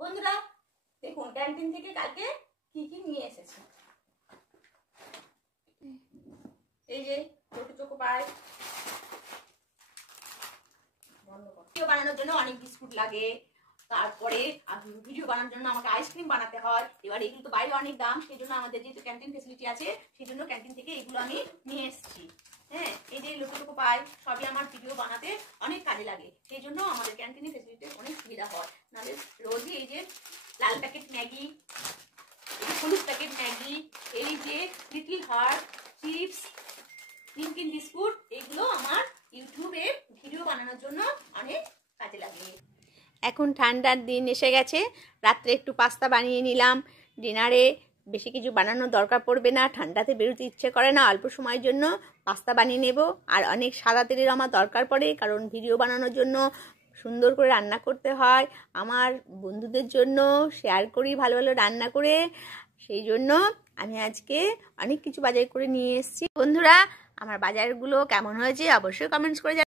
বন্ধুরা দেখুন ক্যান্টিন থেকে কালকে কি কি নিয়ে এসেছি। এই যে চোখো পাই ভিডিও বানানোর জন্য অনেক বিস্কুট লাগে, তারপরে ভিডিও বানানোর জন্য আমাকে আইসক্রিম বানাতে হয়। এবার এগুলো তো বাইরে অনেক দাম, সেই জন্য আমাদের যেহেতু ক্যান্টিন ফেসিলিটি আছে সেই জন্য ক্যান্টিন থেকে এগুলো আমি নিয়ে এসেছি। হ্যাঁ, এই যে লোকো পাই সবই আমার ভিডিও বানাতে অনেক কাজে লাগে, সেই জন্য আমাদের ক্যান্টিনে ফেসিলিটি অনেক সুবিধা হয়। নাহলে রোজই এই যে লাল প্যাকেট ম্যাগি, হলুদ প্যাকেট ম্যাগি, এই যে লিটল হার্ট চিপস, নিমকিন বিস্কুট, এগুলো আমার ইউটিউবে ভিডিও বানানোর জন্য অনেক কাজে লাগে। এখন ঠান্ডার দিন এসে গেছে, রাত্রে একটু পাস্তা বানিয়ে নিলাম। ডিনারে বেশি কিছু বানানোর দরকার পড়বে না, ঠান্ডাতে বেরোতে ইচ্ছে করে না, অল্প সময়ের জন্য পাস্তা বানিয়ে নেব। আর অনেক সাদা তেলের আমার দরকার পড়ে, কারণ ভিডিও বানানোর জন্য সুন্দর করে রান্না করতে হয়। আমার বন্ধুদের জন্য শেয়ার করি ভালো ভালো রান্না করে, সেই জন্য আমি আজকে অনেক কিছু বাজার করে নিয়ে এসেছি। বন্ধুরা আমার বাজারগুলো কেমন হয়েছে অবশ্যই কমেন্টস করে